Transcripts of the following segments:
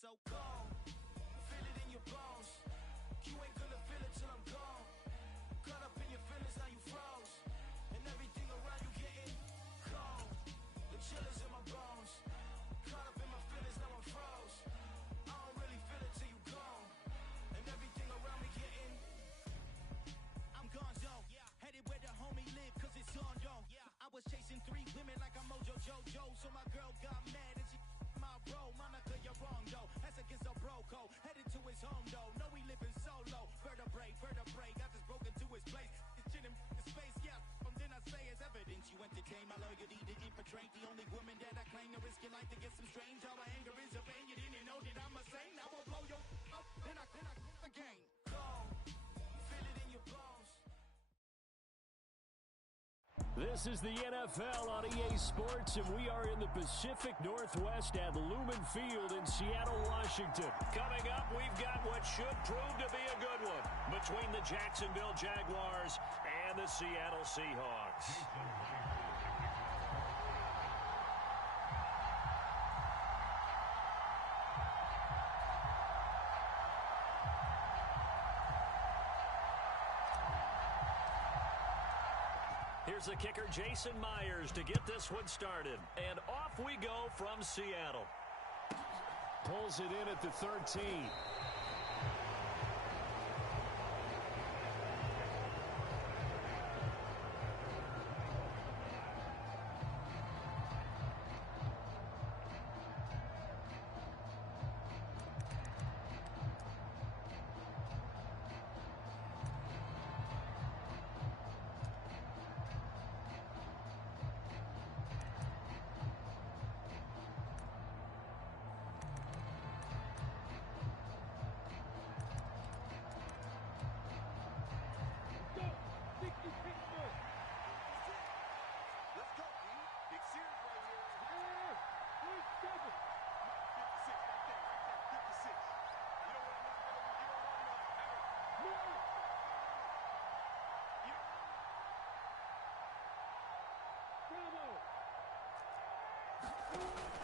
so gone. Feel it in your bones. You ain't gonna feel it till I'm gone. Caught up in your feelings, now you froze. And everything around you getting cold. The chill is in my bones. Caught up in my feelings, now I'm froze. I don't really feel it till you gone. And everything around me getting, I'm gone, yo. Headed where the homie live, cause it's on, yo. I was chasing 3 women like I'm Mojo Jojo. So my girl got mad and she my bro. Monica, you're wrong, though. That's against a bro code. Headed to his home, though. No, we living solo. Vertebrae. Got just broken to his place. It's shit in his face, yeah. From then I say it's evidence. You entertain my loyalty to infiltrate. The only woman that I claim to risk your life to get some strange. All my anger is a pain. You didn't know that I'm a saint. I will blow your up. Then I again. Go. Feel it in your bones. This is the NFL on EA Sports, and we are in the Pacific Northwest at Lumen Field in Seattle, Washington. Coming up, we've got what should prove to be a good one between the Jacksonville Jaguars and the Seattle Seahawks. Here's the kicker, Jason Myers, to get this one started. And off we go from Seattle. Pulls it in at the 13.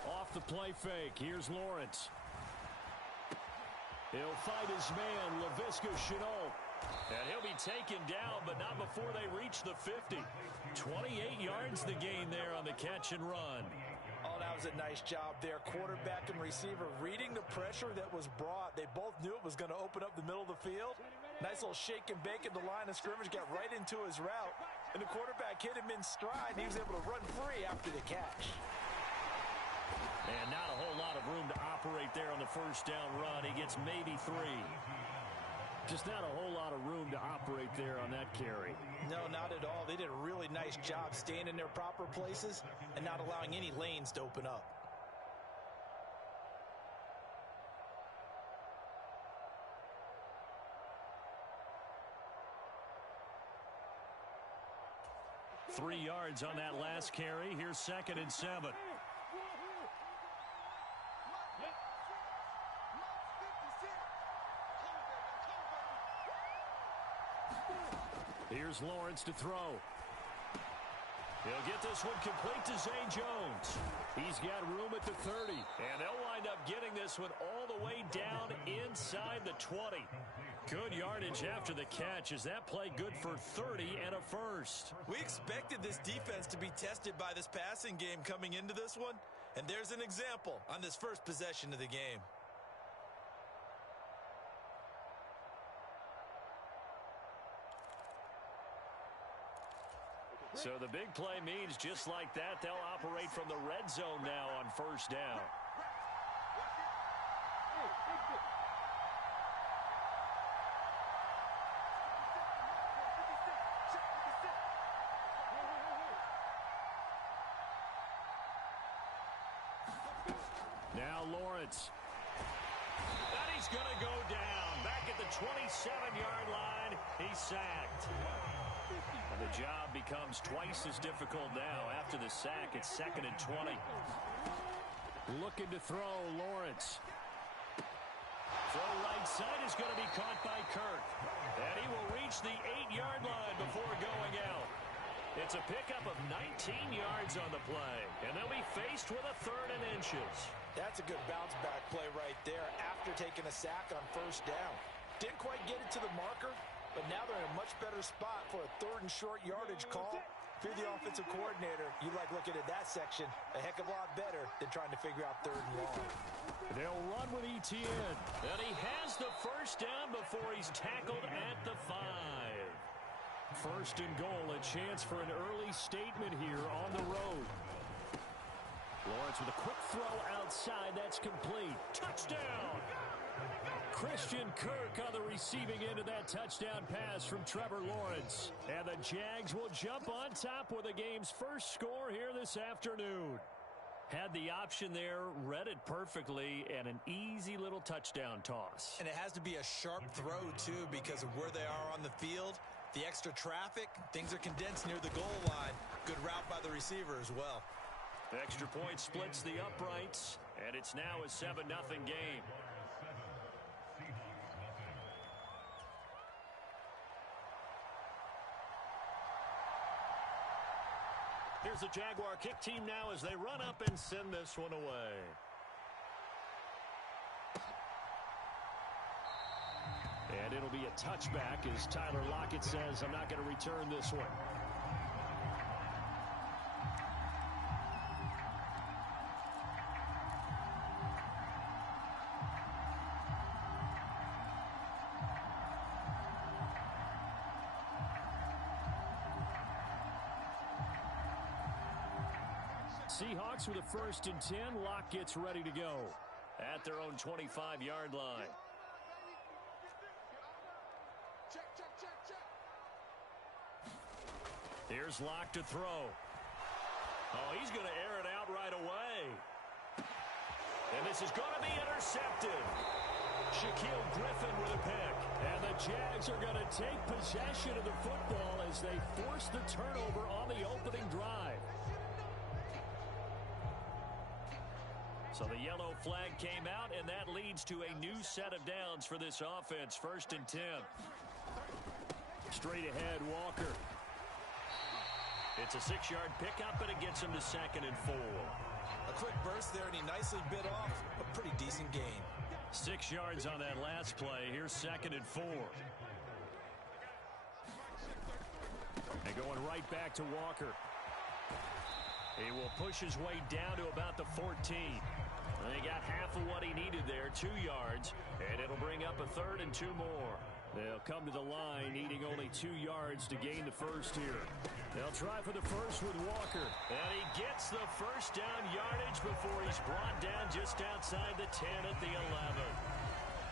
Off the play fake, here's Lawrence. He'll fight his man, Laviska Shenault. And he'll be taken down, but not before they reach the 50. 28 yards the gain there on the catch and run. Oh, that was a nice job there. Quarterback and receiver reading the pressure that was brought. They both knew it was going to open up the middle of the field. Nice little shake and bake at the line of scrimmage, got right into his route. And the quarterback hit him in stride, and he was able to run free after the catch. And not a whole lot of room to operate there on the first down run. He gets maybe 3. Just not a whole lot of room to operate there on that carry. No, not at all. They did a really nice job staying in their proper places and not allowing any lanes to open up. Three yards on that last carry. Here's 2nd and 7. Here's Lawrence to throw. He'll get this one complete to Zay Jones. He's got room at the 30. And they'll wind up getting this one all the way down inside the 20. Good yardage after the catch. Is that play good for 30 and a first? We expected this defense to be tested by this passing game coming into this one. And there's an example on this first possession of the game. So the big play means just like that, they'll operate from the red zone now on first down. Now Lawrence. And he's going to go down. Back at the 27-yard line, he's sacked. And the job becomes twice as difficult now. After the sack, it's 2nd and 20. Looking to throw, Lawrence. Throw right side is going to be caught by Kirk. And he will reach the 8-yard line before going out. It's a pickup of 19 yards on the play. And they'll be faced with a 3rd and inches. That's a good bounce back play right there. taking a sack on first down. Didn't quite get it to the marker, but now they're in a much better spot for a 3rd and short yardage call. If you're the offensive coordinator, you like looking at that section a heck of a lot better than trying to figure out 3rd and long. They'll run with ETN. And he has the first down before he's tackled at the 5. 1st and goal, a chance for an early statement here on the road. Lawrence with a quick throw outside. That's complete. Touchdown! Christian Kirk on the receiving end of that touchdown pass from Trevor Lawrence. And the Jags will jump on top with the game's first score here this afternoon. Had the option there, read it perfectly, and an easy little touchdown toss. And it has to be a sharp throw, too, because of where they are on the field. The extra traffic, things are condensed near the goal line. Good route by the receiver as well. Extra point splits the uprights, and it's now a 7-0 game. Here's the Jaguar kick team now as they run up and send this one away. And it'll be a touchback as Tyler Lockett says, I'm not going to return this one. Seahawks with a 1st and 10. Lock gets ready to go at their own 25-yard line. Here's Lock to throw. Oh, he's going to air it out right away. And this is going to be intercepted. Shaquille Griffin with a pick. And the Jags are going to take possession of the football as they force the turnover on the opening drive. So the yellow flag came out, and that leads to a new set of downs for this offense. 1st and 10. Straight ahead, Walker. It's a 6-yard pickup, and it gets him to 2nd and 4. A quick burst there, and he nicely bit off a pretty decent gain. 6 yards on that last play. Here's 2nd and 4. And going right back to Walker. He will push his way down to about the 14. They got half of what he needed there, 2 yards, and it'll bring up a 3rd and 2 more. They'll come to the line needing only 2 yards to gain the first here. They'll try for the first with Walker. And he gets the first down yardage before he's brought down just outside the 10 at the 11.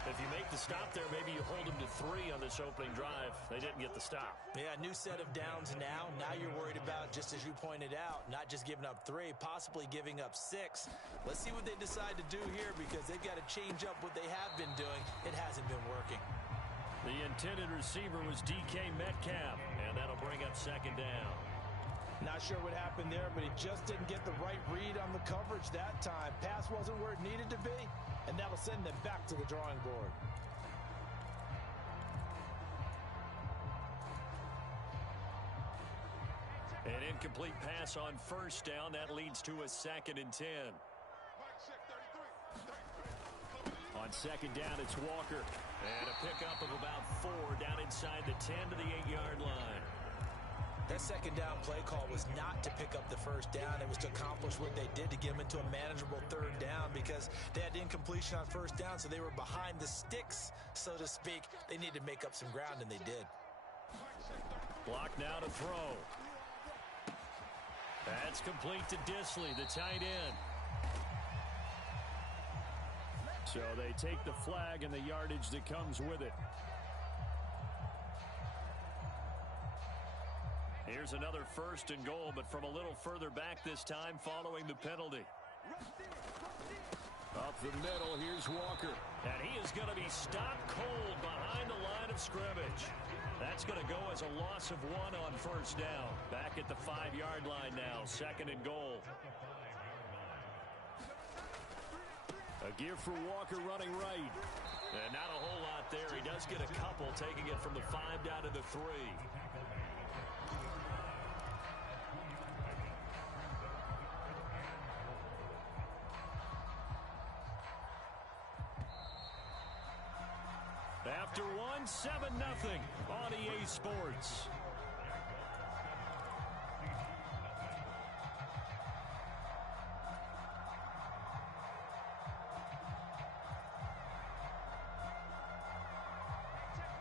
If you make the stop there, maybe you hold them to 3 on this opening drive. They didn't get the stop. Yeah, new set of downs now. Now you're worried about, just as you pointed out, not just giving up 3, possibly giving up 6. Let's see what they decide to do here because they've got to change up what they have been doing. It hasn't been working. The intended receiver was DK Metcalf, and that'll bring up 2nd down. Not sure what happened there, but he just didn't get the right read on the coverage that time. Pass wasn't where it needed to be, and that'll send them back to the drawing board. An incomplete pass on first down. That leads to a 2nd and 10. On 2nd down, it's Walker. And a pickup of about 4 down inside the 10 to the 8-yard line. That 2nd down play call was not to pick up the first down. It was to accomplish what they did to get them into a manageable 3rd down because they had incompletion on first down, so they were behind the sticks, so to speak. They needed to make up some ground, and they did. Block now to throw. That's complete to Disley, the tight end. So they take the flag and the yardage that comes with it. Here's another 1st and goal, but from a little further back this time following the penalty. Up the middle, here's Walker. And he is going to be stopped cold behind the line of scrimmage. That's going to go as a loss of 1 on first down. Back at the 5-yard line now, 2nd and goal. A give for Walker running right. And not a whole lot there. He does get a couple, taking it from the 5 down to the 3. After one, 7-0 on EA Sports.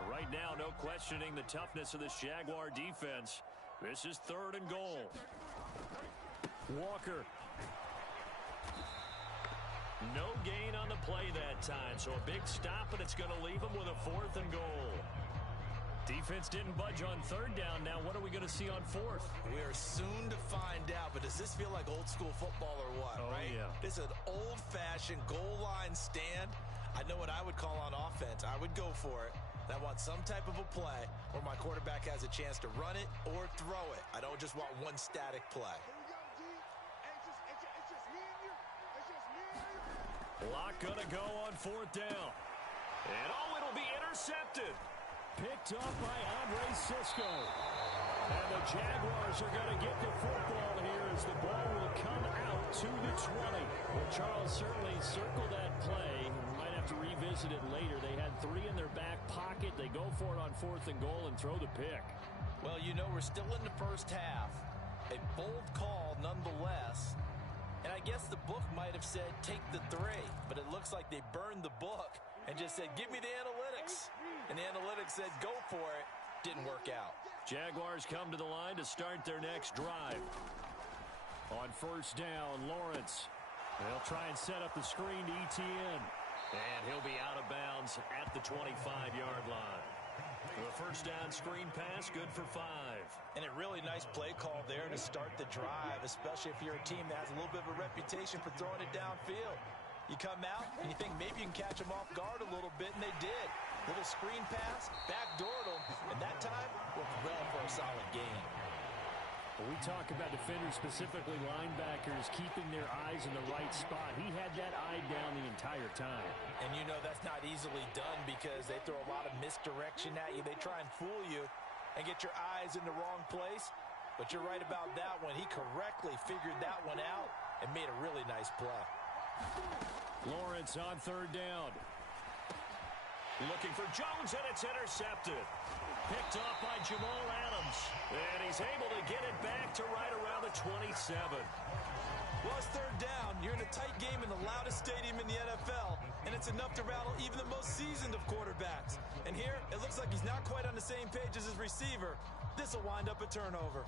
Right now, no questioning the toughness of this Jaguar defense. This is 3rd and goal. Walker. No gain on the play that time, so a big stop, and it's going to leave him with a 4th and goal. Defense didn't budge on 3rd down. Now what are we going to see on 4th? We are soon to find out, but does this feel like old school football or what, right? Yeah. This is an old-fashioned goal line stand. I know what I would call on offense. I would go for it. I want some type of a play where my quarterback has a chance to run it or throw it. I don't just want one static play. Lock gonna go on 4th down. And it'll be intercepted. Picked up by Andre Cisco. And the Jaguars are gonna get the football here as the ball will come out to the 20. Well, Charles certainly circled that play. We might have to revisit it later. They had 3 in their back pocket. They go for it on 4th and goal and throw the pick. Well, you know, we're still in the first half. A bold call nonetheless. And I guess the book might have said take the 3, but it looks like they burned the book and just said give me the analytics. And the analytics said go for it. Didn't work out. Jaguars come to the line to start their next drive. On 1st down, Lawrence. They'll try and set up the screen to ETN. And he'll be out of bounds at the 25-yard line. The 1st down screen pass, good for 5. And a really nice play call there to start the drive, especially if you're a team that has a little bit of a reputation for throwing it downfield. You come out and you think maybe you can catch them off guard a little bit, and they did. Little screen pass, backdoored them, and that time worked well for a solid game. When we talk about defenders, specifically linebackers, keeping their eyes in the right spot, he had that eye down the entire time. And you know that's not easily done because they throw a lot of misdirection at you. They try and fool you and get your eyes in the wrong place. But you're right about that one. He correctly figured that one out and made a really nice play. Lawrence on 3rd down. Looking for Jones, and it's intercepted. Picked off by Jamal Adams. And he's able to get it back to right around the 27. Well, it's 3rd down. You're in a tight game in the loudest stadium in the NFL, and it's enough to rattle even the most seasoned of quarterbacks. And here, it looks like he's not quite on the same page as his receiver. This will wind up a turnover.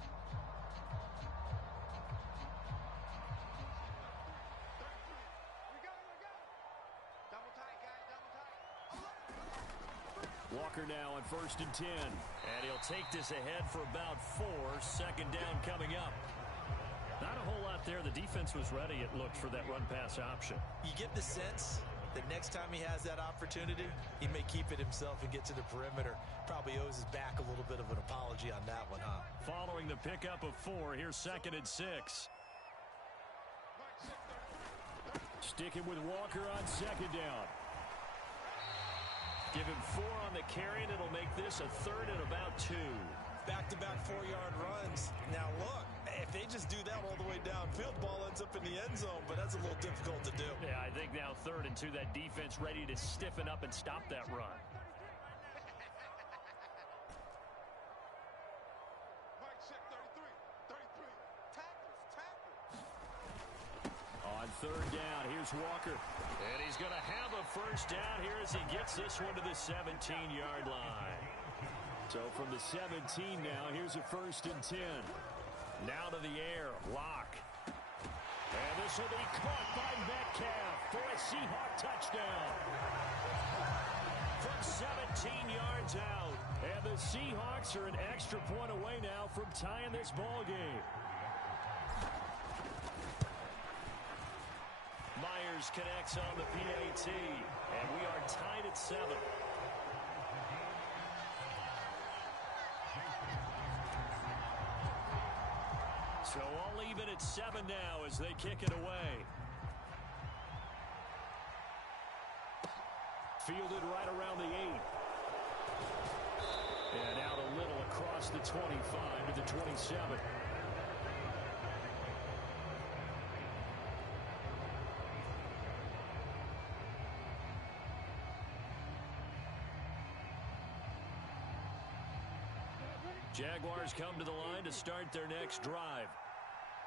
Walker now on 1st and 10. And he'll take this ahead for about 4. 2nd down coming up. Not a whole lot there. The defense was ready, it looked, for that run-pass option. You get the sense that next time he has that opportunity, he may keep it himself and get to the perimeter. Probably owes his back a little bit of an apology on that one, huh? Following the pickup of 4, here's 2nd and 6. Sticking with Walker on 2nd down. Give him 4 on the carry, and it'll make this a 3rd and about 2. Back-to-back 4-yard runs. Now, look, if they just do that all the way downfield, ball ends up in the end zone, but that's a little difficult to do. Yeah, I think now 3rd and 2, that defense ready to stiffen up and stop that run. On 3rd down, here's Walker. And he's going to have a 1st down here as he gets this one to the 17-yard line. So from the 17 now, here's a 1st and 10. Now to the air, Lock. And this will be caught by Metcalf for a Seahawk touchdown. From 17 yards out. And the Seahawks are an extra point away now from tying this ball game. Myers connects on the PAT, and we are tied at 7. So all even at 7 now as they kick it away. Fielded right around the 8. And out a little across the 25 to the 27. Jaguars come to the line to start their next drive.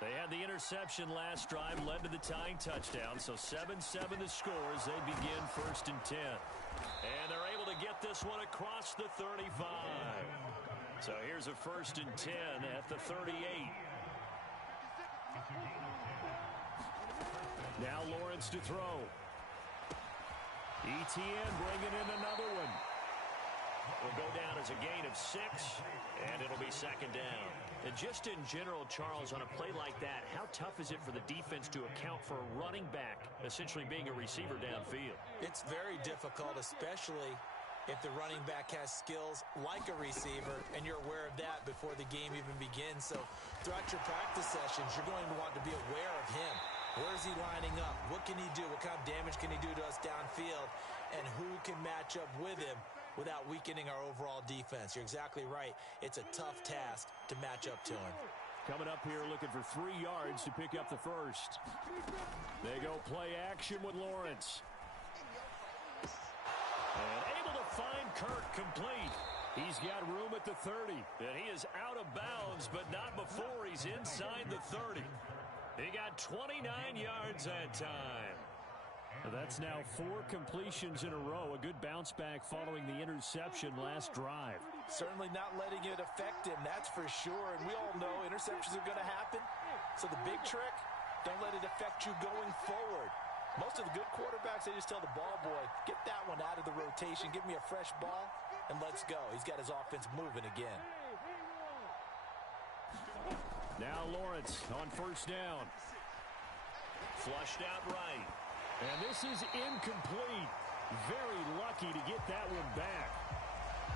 They had the interception last drive, led to the tying touchdown, so 7-7 the score as they begin 1st and 10. And they're able to get this one across the 35. So here's a 1st and 10 at the 38. Now Lawrence to throw. ETN bringing in another one. Will go down as a gain of 6, and it'll be 2nd down. And just in general, Charles, on a play like that, how tough is it for the defense to account for a running back essentially being a receiver downfield? It's very difficult, especially if the running back has skills like a receiver, and you're aware of that before the game even begins. So throughout your practice sessions, you're going to want to be aware of him. Where is he lining up? What can he do? What kind of damage can he do to us downfield? And who can match up with him without weakening our overall defense? You're exactly right. It's a tough task to match up to him. Coming up here looking for 3 yards to pick up the first. They go play action with Lawrence. And able to find Kirk complete. He's got room at the 30. And he is out of bounds, but not before he's inside the 30. He got 29 yards that time. That's now 4 completions in a row. A good bounce back following the interception last drive. Certainly not letting it affect him, that's for sure. And we all know interceptions are going to happen. So the big trick, don't let it affect you going forward. Most of the good quarterbacks, they just tell the ball boy, get that one out of the rotation, give me a fresh ball, and let's go. He's got his offense moving again. Now Lawrence on 1st down. Flushed out right. And this is incomplete. Very lucky to get that one back.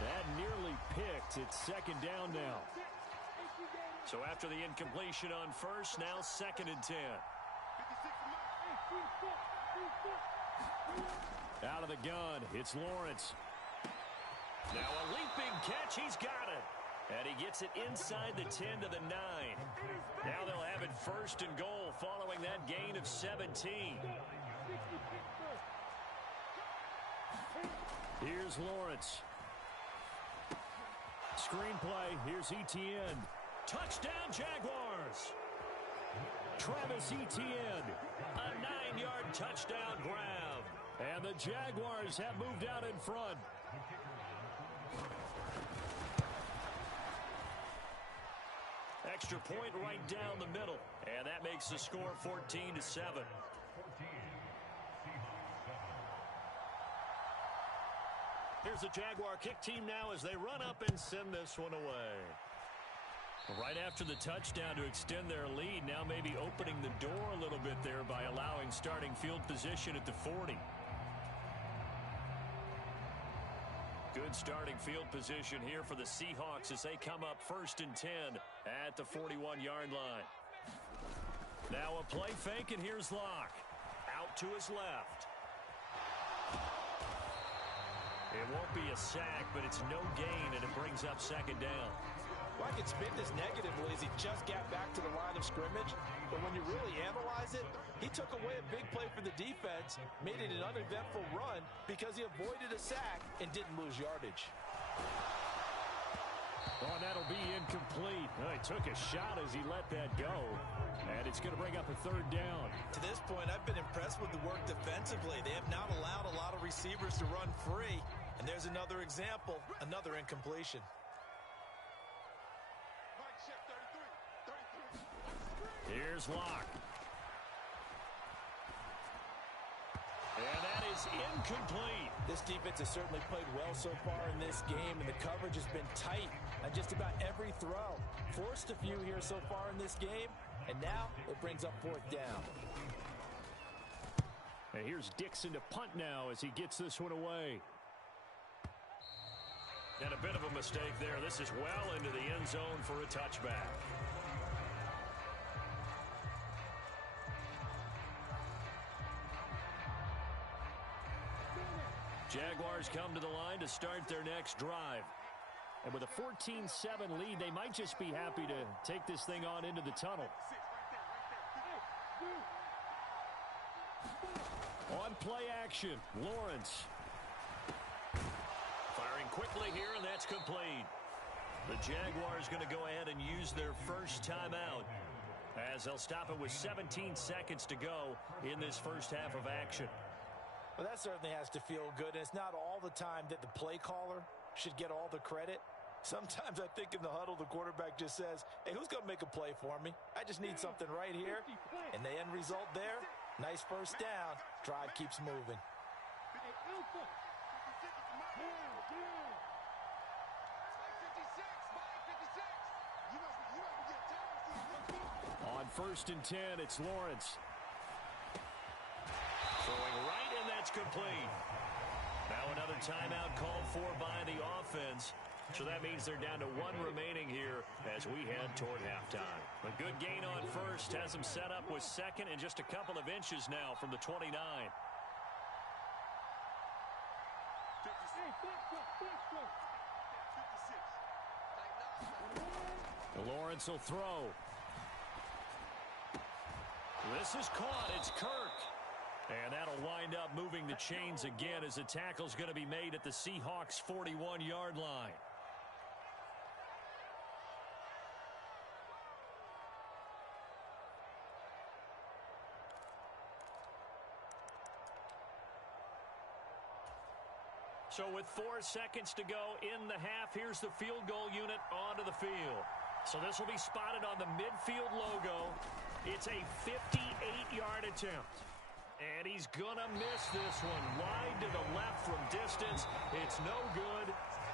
That nearly picked. It's 2nd down now. So after the incompletion on 1st, now 2nd and 10. Out of the gun, it's Lawrence. Now a leaping catch, he's got it. And he gets it inside the 10 to the 9. Now they'll have it 1st and goal following that gain of 17. Here's Lawrence. Screenplay, here's ETN. Touchdown Jaguars. Travis Etienne. A 9-yard touchdown grab. And the Jaguars have moved out in front. Extra point right down the middle. And that makes the score 14-7. Here's the Jaguar kick team now as they run up and send this one away. Right after the touchdown to extend their lead, now maybe opening the door a little bit there by allowing starting field position at the 40. Good starting field position here for the Seahawks as they come up 1st and 10 at the 41-yard line. Now a play fake, and here's Locke. Out to his left. It won't be a sack, but it's no gain, and it brings up 2nd down. Well, I can spin this negatively as he just got back to the line of scrimmage. But when you really analyze it, he took away a big play for the defense, made it an uneventful run because he avoided a sack and didn't lose yardage. Oh, and that'll be incomplete. He took a shot as he let that go. And it's going to bring up a 3rd down. To this point, I've been impressed with the work defensively. They have not allowed a lot of receivers to run free. And there's another example, another incompletion. Here's Locke. And that is incomplete. This defense has certainly played well so far in this game, and the coverage has been tight on just about every throw. Forced a few here so far in this game, and now it brings up 4th down. And here's Dixon to punt now as he gets this one away. And a bit of a mistake there. This is well into the end zone for a touchback. Jaguars come to the line to start their next drive. And with a 14-7 lead, they might just be happy to take this thing on into the tunnel. On play action, Lawrence. Firing quickly here, and that's complete. The Jaguars going to go ahead and use their first timeout as they'll stop it with 17 seconds to go in this first half of action. Well, that certainly has to feel good. And it's not all the time that the play caller should get all the credit. Sometimes I think in the huddle, the quarterback just says, hey, who's going to make a play for me? I just need something right here. And the end result there, nice first down. Drive keeps moving. On 1st and 10, it's Lawrence. Throwing right, and that's complete. Now another timeout called for by the offense. So that means they're down to 1 remaining here as we head toward halftime. A good gain on first has them set up with second and just a couple of inches now from the 29. Lawrence will throw. This is caught. It's Kirk. And that'll wind up moving the chains again as the tackle's going to be made at the Seahawks' 41-yard line. So with 4 seconds to go in the half, here's the field goal unit onto the field. So this will be spotted on the midfield logo. It's a 58-yard attempt. And he's going to miss this one. Wide to the left from distance. It's no good.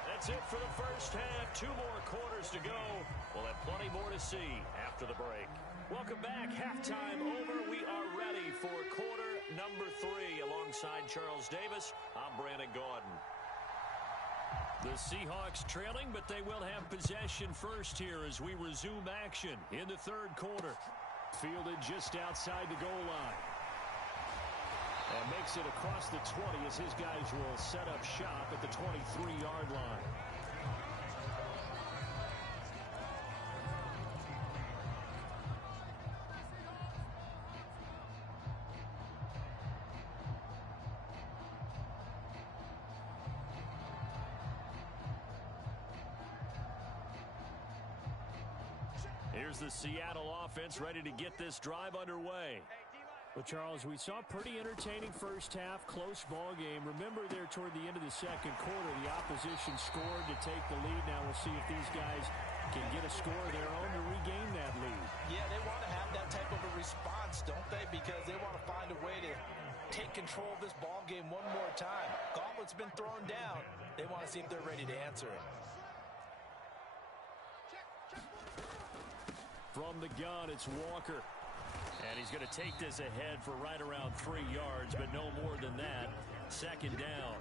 That's it for the first half. 2 more quarters to go. We'll have plenty more to see after the break. Welcome back. Halftime over. We are ready for quarter number 3. Alongside Charles Davis, I'm Brandon Gaudin. The Seahawks trailing, but they will have possession first here as we resume action in the third quarter. Fielded just outside the goal line. And makes it across the 20 as his guys will set up shop at the 23-yard line. Here's the Seattle offense ready to get this drive underway. Well, Charles, we saw a pretty entertaining first half, close ball game. Remember there toward the end of the second quarter, the opposition scored to take the lead. Now we'll see if these guys can get a score of their own to regain that lead. Yeah, they want to have that type of a response, don't they? Because they want to find a way to take control of this ball game one more time. Gauntlet's been thrown down. They want to see if they're ready to answer it. From the gun, it's Walker. And he's going to take this ahead for right around 3 yards, but no more than that. Second down.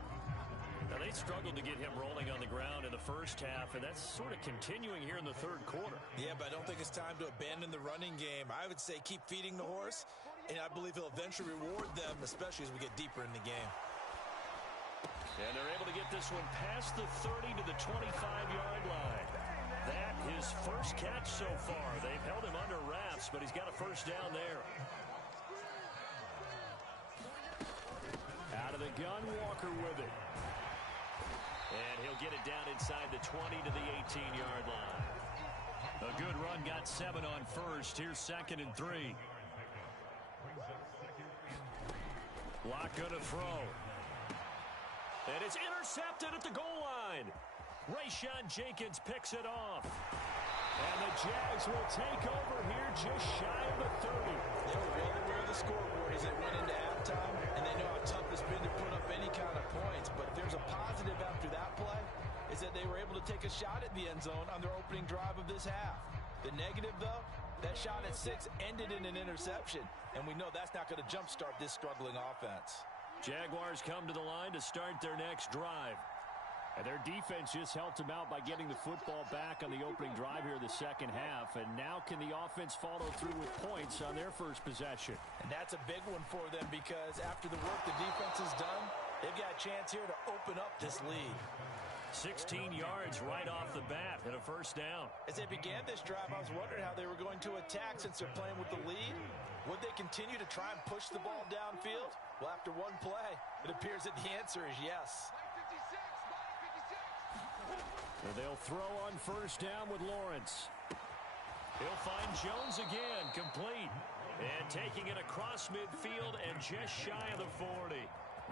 Now, they struggled to get him rolling on the ground in the first half, and that's sort of continuing here in the third quarter. Yeah, but I don't think it's time to abandon the running game. I would say keep feeding the horse, and I believe he'll eventually reward them, especially as we get deeper in the game. And they're able to get this one past the 30 to the 25-yard line. That his first catch so far. They've held him under wraps, but he's got a first down there. Out of the gun, Walker with it. And he'll get it down inside the 20 to the 18-yard line. A good run, got 7 on first. Here's 2nd and 3. Lock gonna throw. And it's intercepted at the goal line. Rayshon Jenkins picks it off. And the Jags will take over here just shy of the 30. They were well aware of the scoreboard as they went into halftime, and they know how tough it's been to put up any kind of points. But if there's a positive after that play, is that they were able to take a shot at the end zone on their opening drive of this half. The negative, though, that shot at 6 ended in an interception, and we know that's not going to jumpstart this struggling offense. Jaguars come to the line to start their next drive. And their defense just helped them out by getting the football back on the opening drive here in the second half. And now can the offense follow through with points on their first possession? And that's a big one for them because after the work the defense has done, they've got a chance here to open up this lead. 16 yards right off the bat and a first down. As they began this drive, I was wondering how they were going to attack since they're playing with the lead. Would they continue to try and push the ball downfield? Well, after one play, it appears that the answer is yes. And they'll throw on first down with Lawrence. He'll find Jones again, complete. And taking it across midfield and just shy of the 40.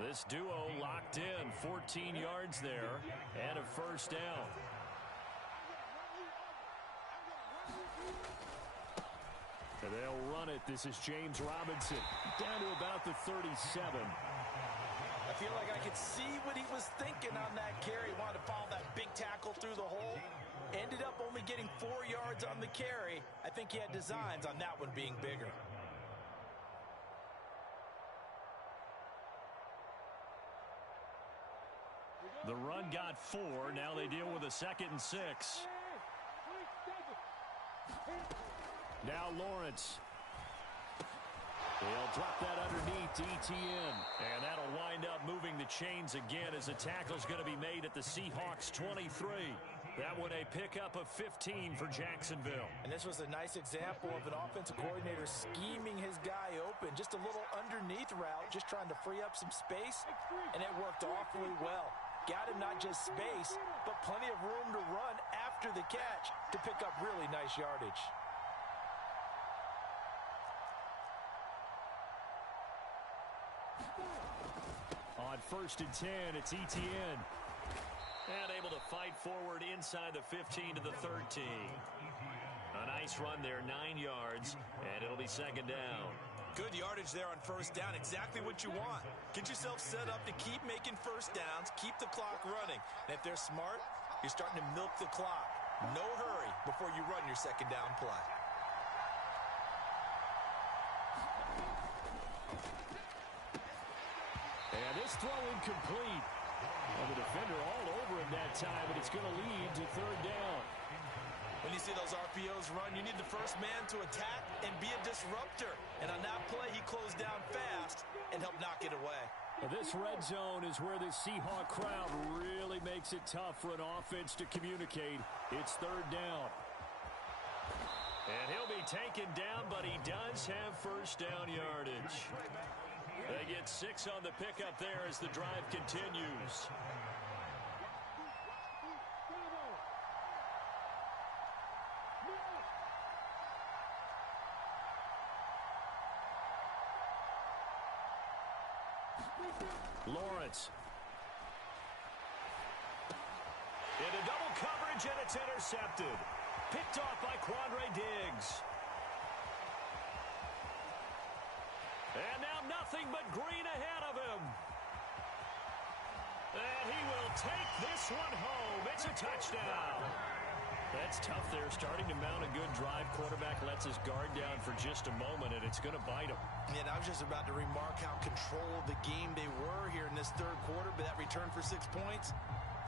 This duo locked in, 14 yards there, and a first down. And they'll run it. This is James Robinson, down to about the 37. I feel like I could see what he was thinking on that carry. He wanted to follow that big tackle through the hole. Ended up only getting 4 yards on the carry. I think he had designs on that one being bigger. The run got 4. Now they deal with a 2nd and 6. Now Lawrence. He'll drop that underneath to ETN. And that'll wind up moving the chains again as the tackle's going to be made at the Seahawks 23. That one a pickup of 15 for Jacksonville. And this was a nice example of an offensive coordinator scheming his guy open. Just a little underneath route, just trying to free up some space. And it worked awfully well. Got him not just space, but plenty of room to run after the catch to pick up really nice yardage. On 1st and 10, it's ETN. And able to fight forward inside the 15 to the 13. A nice run there, 9 yards, and it'll be 2nd down. Good yardage there on first down, exactly what you want. Get yourself set up to keep making first downs, keep the clock running. And if they're smart, you're starting to milk the clock. No hurry before you run your 2nd down play. And this throw incomplete. And the defender all over him that time, and it's going to lead to 3rd down. When you see those RPOs run, you need the first man to attack and be a disruptor. And on that play, he closed down fast and helped knock it away. This red zone is where the Seahawk crowd really makes it tough for an offense to communicate. It's 3rd down. And he'll be taken down, but he does have first down yardage. They get 6 on the pickup there as the drive continues. Lawrence. Into double coverage, and it's intercepted. Picked off by Quandre Diggs. And now nothing but green ahead of him. And he will take this one home. It's a touchdown. That's tough there, starting to mount a good drive. Quarterback lets his guard down for just a moment, and it's going to bite him. And I was just about to remark how controlled the game they were here in this 3rd quarter, but that return for 6 points,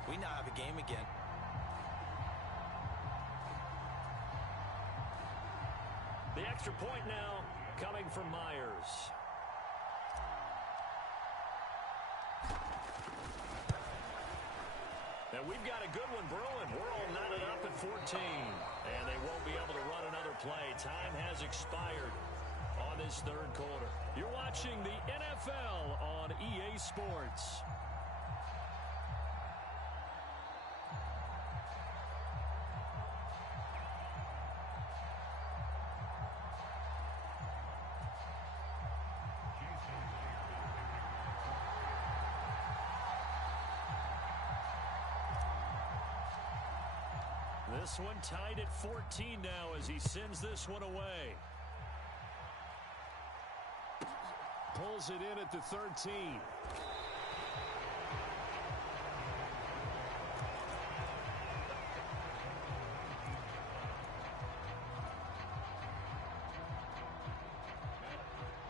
we now have a game again. The extra point now coming from Myers. And we've got a good one brewing. We're all knotted up at 14. And they won't be able to run another play. Time has expired on this 3rd quarter. You're watching the NFL on EA Sports. This one tied at 14 now as he sends this one away. Pulls it in at the 13.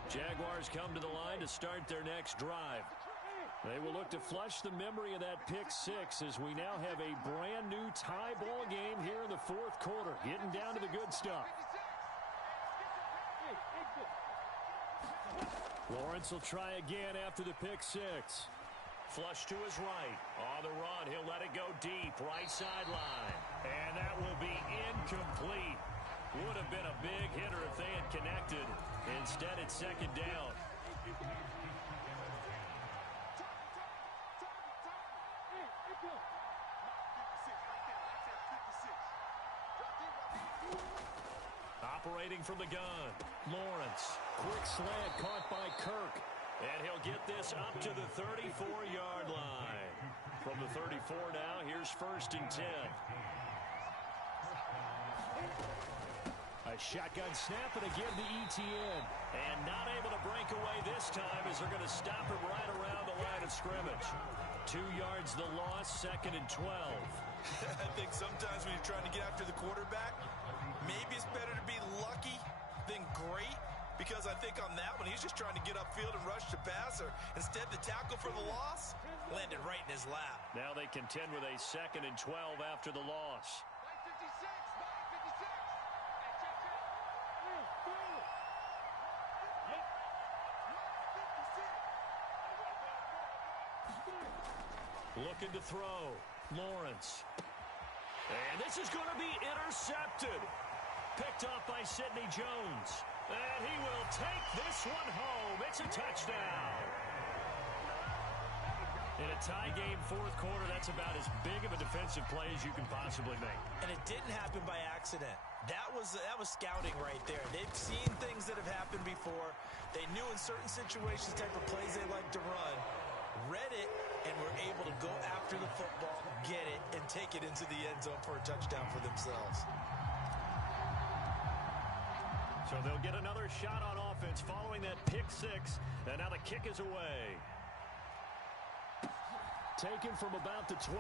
Jaguars come to the line to start their next drive. They will look to flush the memory of that pick 6 as we now have a brand new tie ball game here in the 4th quarter. Getting down to the good stuff. Lawrence will try again after the pick 6. Flush to his right. On the run, he'll let it go deep. Right sideline. And that will be incomplete. Would have been a big hitter if they had connected. Instead, it's 2nd down. Operating from the gun, Lawrence. Quick slant caught by Kirk. And he'll get this up to the 34-yard line. From the 34 now, here's 1st and 10. A shotgun snap, and again to ETN. And not able to break away this time as they're going to stop him right around the line of scrimmage. 2 yards the loss, 2nd and 12. I think sometimes when you're trying to get after the quarterback, maybe it's better to be lucky than great, because I think on that one, he's just trying to get upfield and rush the passer. Instead, the tackle for the loss landed right in his lap. Now they contend with a 2nd and 12 after the loss. Looking to throw. Lawrence. And this is going to be intercepted. Picked off by Sidney Jones. And he will take this one home. It's a touchdown. In a tie game, 4th quarter, that's about as big of a defensive play as you can possibly make. And it didn't happen by accident. That was scouting right there. They've seen things that have happened before. They knew in certain situations the type of plays they like to run. Read it, and were able to go after the football, get it, and take it into the end zone for a touchdown for themselves. So they'll get another shot on offense following that pick 6, and now the kick is away. Taken from about the 12.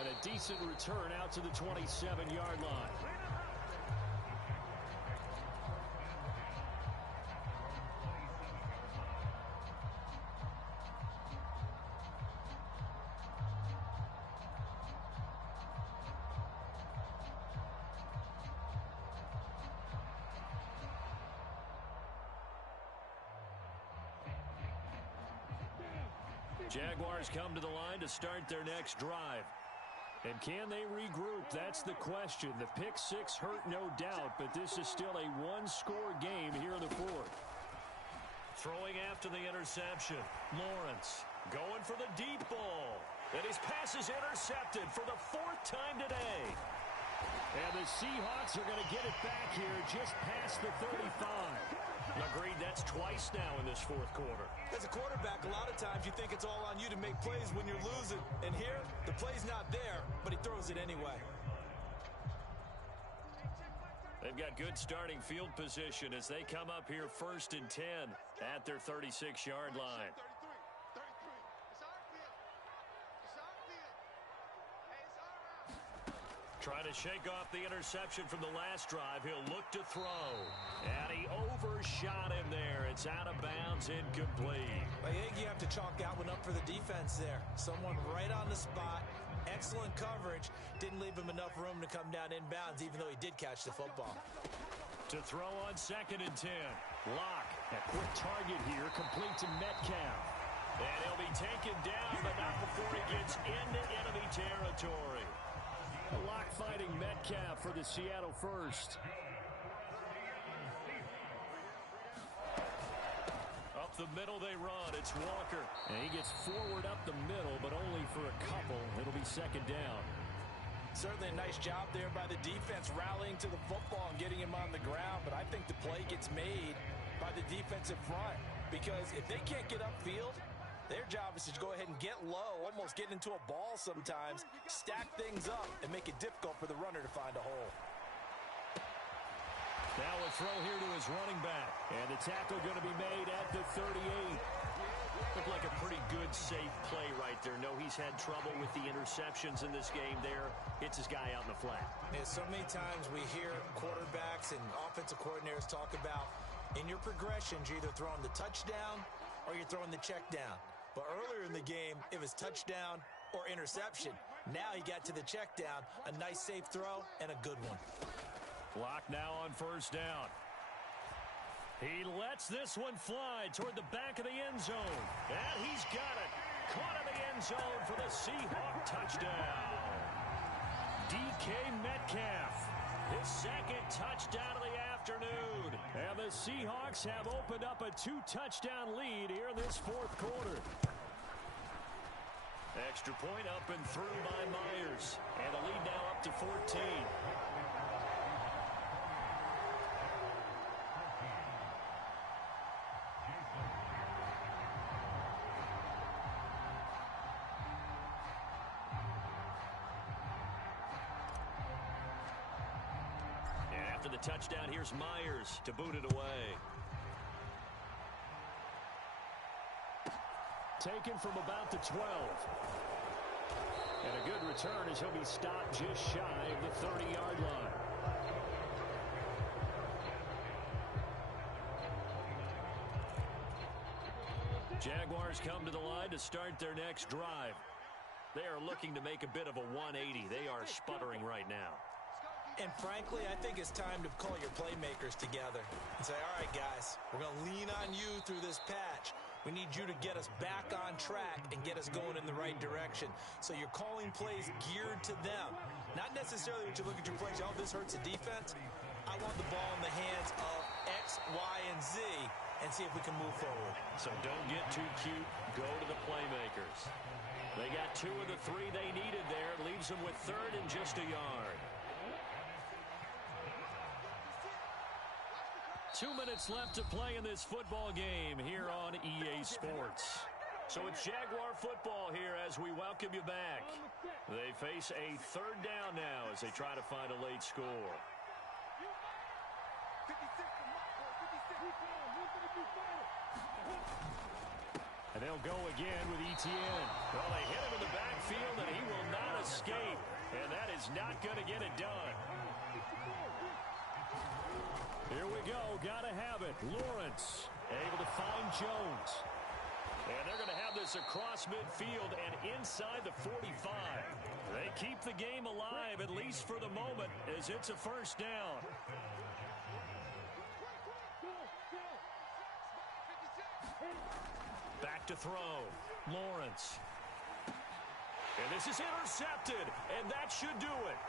And a decent return out to the 27-yard line. Jaguars come to the line to start their next drive. And can they regroup? That's the question. The pick 6 hurt, no doubt, but this is still a one-score game here in the 4th. Throwing after the interception. Lawrence going for the deep ball. And his pass is intercepted for the 4th time today. And the Seahawks are going to get it back here just past the 35. Agreed, that's twice now in this 4th quarter. As a quarterback, a lot of times you think it's all on you to make plays when you're losing. And here, the play's not there, but he throws it anyway. They've got good starting field position as they come up here 1st and 10 at their 36-yard line. Trying to shake off the interception from the last drive. He'll look to throw. And he overshot him there. It's out of bounds, incomplete. I think you have to chalk that one up for the defense there. Someone right on the spot. Excellent coverage. Didn't leave him enough room to come down inbounds, even though he did catch the football. To throw on 2nd and 10. Locke, a quick target here, complete to Metcalf. And he'll be taken down, but not before he gets into enemy territory. Locke fighting Metcalf for the Seattle first. Up the middle they run. It's Walker. And he gets forward up the middle, but only for a couple. It'll be 2nd down. Certainly a nice job there by the defense rallying to the football and getting him on the ground. But I think the play gets made by the defensive front. Because if they can't get upfield, their job is to go ahead and get low, almost get into a ball sometimes, stack things up, and make it difficult for the runner to find a hole. Now a throw here to his running back. And the tackle going to be made at the 38. Looked like a pretty good, safe play right there. No, he's had trouble with the interceptions in this game there. Hits his guy out in the flat. And so many times we hear quarterbacks and offensive coordinators talk about in your progressions, you're either throwing the touchdown or you're throwing the check down. But earlier in the game, it was touchdown or interception. Now he got to the check down, a nice safe throw, and a good one. Clock now on 1st down. He lets this one fly toward the back of the end zone. And he's got it. Caught in the end zone for the Seahawk touchdown. DK Metcalf, his 2nd touchdown of the afternoon. And the Seahawks have opened up a 2-touchdown lead here in this 4th quarter. Extra point up and through by Myers. And the lead now up to 14. And after the touchdown, here's Myers to boot it away. Taken from about the 12. And a good return as he'll be stopped just shy of the 30-yard line. Jaguars come to the line to start their next drive. They are looking to make a bit of a 180. They are sputtering right now. And frankly, I think it's time to call your playmakers together and say, all right, guys, we're going to lean on you through this patch. We need you to get us back on track and get us going in the right direction. So you're calling plays geared to them. Not necessarily when you look at your plays, oh, this hurts the defense. I want the ball in the hands of X, Y, and Z and see if we can move forward. So don't get too cute. Go to the playmakers. They got 2 of the 3 they needed there. Leaves them with 3rd and just a yard. 2 minutes left to play in this football game here on EA Sports. So it's Jaguar football here as we welcome you back. They face a 3rd down now as they try to find a late score. And they'll go again with ETN. Well, they hit him in the backfield, and he will not escape. And that is not going to get it done. Here we go. Got to have it. Lawrence able to find Jones. And they're going to have this across midfield and inside the 45. They keep the game alive, at least for the moment, as it's a 1st down. Back to throw. Lawrence. And this is intercepted, and that should do it.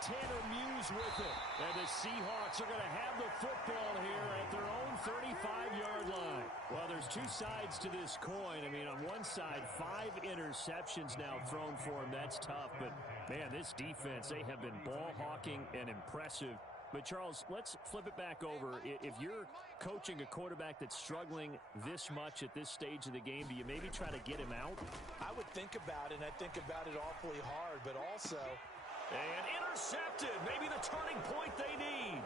Tanner Muse with it. And the Seahawks are going to have the football here at their own 35-yard line. Well, there's 2 sides to this coin. I mean, on one side, 5 interceptions now thrown for him. That's tough. But, man, this defense, they have been ball hawking and impressive. But, Charles, let's flip it back over. If you're coaching a quarterback that's struggling this much at this stage of the game, do you maybe try to get him out? I would think about it, and I think about it awfully hard, but also... And intercepted. Maybe the turning point they need.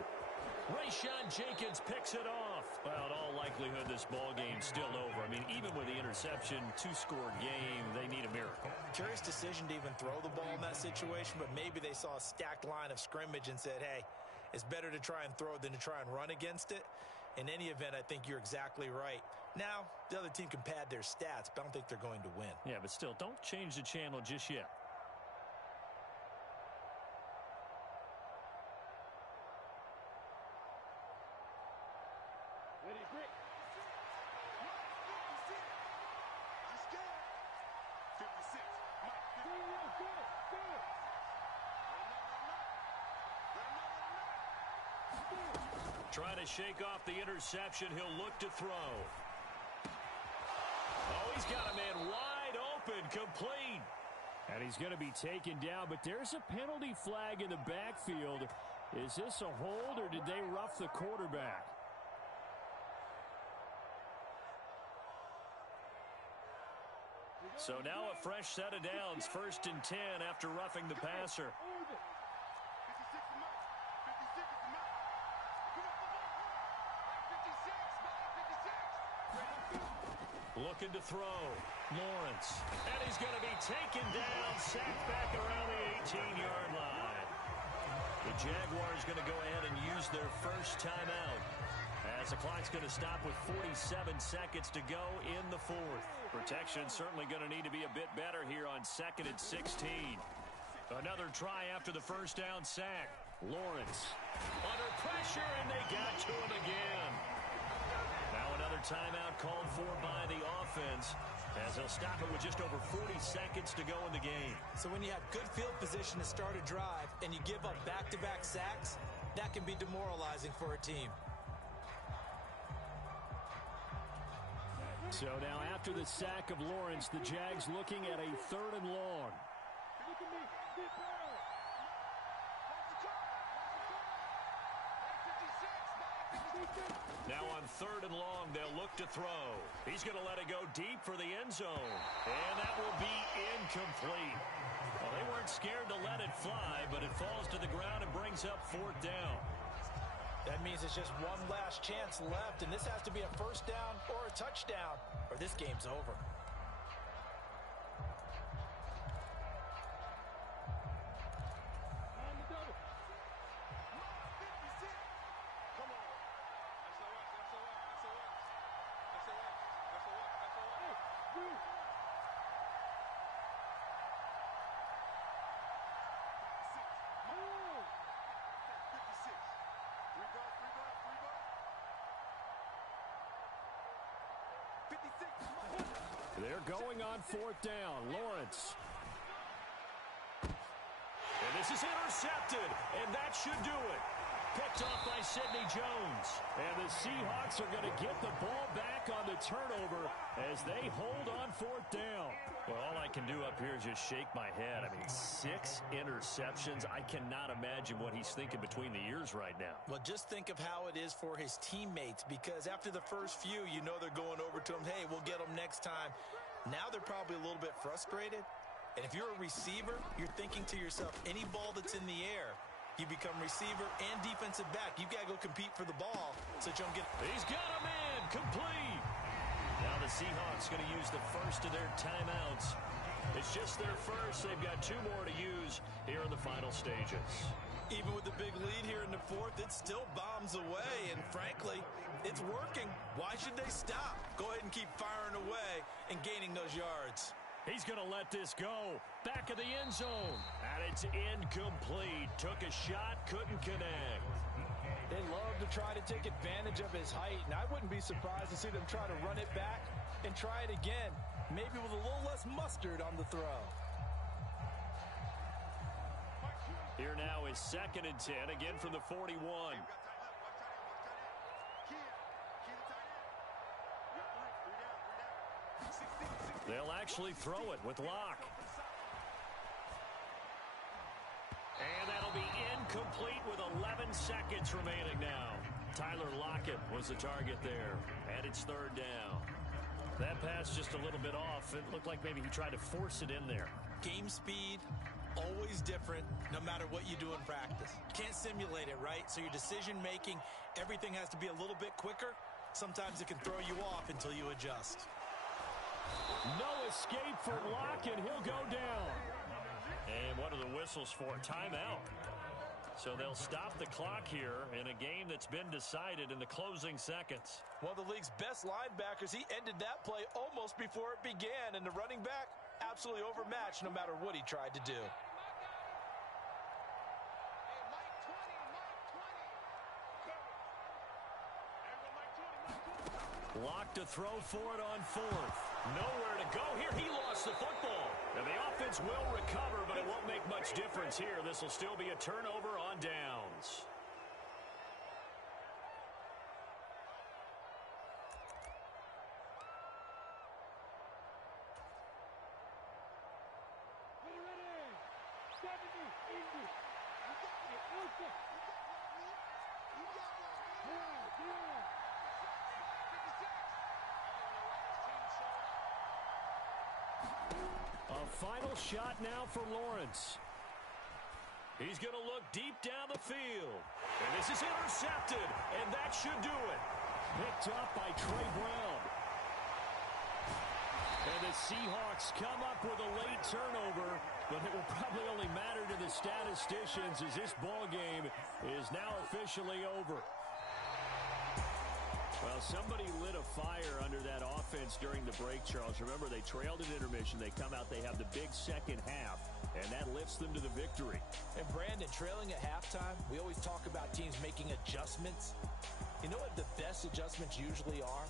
Rayshon Jenkins picks it off. Well, in all likelihood, this ball game's still over. I mean, even with the interception, 2-score game, they need a miracle. Curious decision to even throw the ball in that situation, but maybe they saw a stacked line of scrimmage and said, hey, it's better to try and throw than to try and run against it. In any event, I think you're exactly right. Now, the other team can pad their stats, but I don't think they're going to win. Yeah, but still, don't change the channel just yet. Trying to shake off the interception. He'll look to throw. Oh, he's got a man wide open, complete. And he's going to be taken down, but there's a penalty flag in the backfield. Is this a hold, or did they rough the quarterback? So now a fresh set of downs, 1st and 10 after roughing the passer. Looking to throw. Lawrence. And he's going to be taken down, sacked back around the 18-yard line. The Jaguars going to go ahead and use their first timeout, as the clock's going to stop with 47 seconds to go in the 4th. Protection certainly going to need to be a bit better here on 2nd and 16. Another try after the 1st down sack. Lawrence under pressure, and they got to him again. Now another timeout called for by the offense, as they'll stop it with just over 40 seconds to go in the game. So when you have good field position to start a drive and you give up back-to-back sacks, that can be demoralizing for a team. So now after the sack of Lawrence, the Jags looking at a 3rd and long. Now on 3rd and long, they'll look to throw. He's going to let it go deep for the end zone. And that will be incomplete. Well, they weren't scared to let it fly, but it falls to the ground and brings up 4th down. That means it's just one last chance left, and this has to be a 1st down or a touchdown, or this game's over. They're going on 4th down. Lawrence. And this is intercepted, and that should do it. Picked off by Sidney Jones. And the Seahawks are going to get the ball back on the turnover as they hold on 4th down. Well, all I can do up here is just shake my head. I mean, 6 interceptions. I cannot imagine what he's thinking between the ears right now. Well, just think of how it is for his teammates, because after the first few, you know they're going over to him, hey, we'll get them next time. Now they're probably a little bit frustrated. And if you're a receiver, you're thinking to yourself, any ball that's in the air, you become receiver and defensive back. You've got to go compete for the ball so that you don't get... He's got him in. Complete. Now the Seahawks going to use the first of their timeouts. It's just their first. They've got 2 more to use here in the final stages. Even with the big lead here in the 4th, it still bombs away. And frankly, it's working. Why should they stop? Go ahead and keep firing away and gaining those yards. He's going to let this go. Back of the end zone. And it's incomplete. Took a shot, couldn't connect. They love to try to take advantage of his height, and I wouldn't be surprised to see them try to run it back and try it again, maybe with a little less mustard on the throw. Here now is 2nd and 10, again from the 41. They'll actually throw it with Locke. And that'll be incomplete with 11 seconds remaining now. Tyler Lockett was the target there. And it's 3rd down. That pass just a little bit off. It looked like maybe he tried to force it in there. Game speed, always different, no matter what you do in practice. Can't simulate it, right? So your decision-making, everything has to be a little bit quicker. Sometimes it can throw you off until you adjust. No escape for Locke, and he'll go down. And what are the whistles for? Timeout. So they'll stop the clock here in a game that's been decided in the closing seconds. One of the league's best linebackers, he ended that play almost before it began, and the running back absolutely overmatched no matter what he tried to do. Locke to throw for it on 4th. Nowhere to go here. He lost the football. And the offense will recover, but it won't make much difference here. This will still be a turnover on downs. A final shot now for Lawrence. He's going to look deep down the field. And this is intercepted, and that should do it. Picked up by Trey Brown. And the Seahawks come up with a late turnover, but it will probably only matter to the statisticians as this ball game is now officially over. Well, somebody lit a fire under that offense during the break, Charles. Remember, they trailed at intermission. They come out, they have the big second half, and that lifts them to the victory. And Brandon, trailing at halftime, we always talk about teams making adjustments. You know what the best adjustments usually are?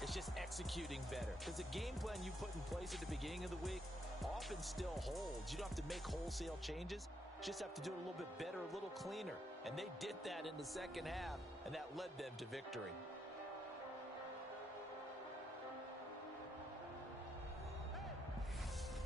It's just executing better. Because the game plan you put in place at the beginning of the week often still holds. You don't have to make wholesale changes. Just have to do it a little bit better, a little cleaner. And they did that in the second half, and that led them to victory.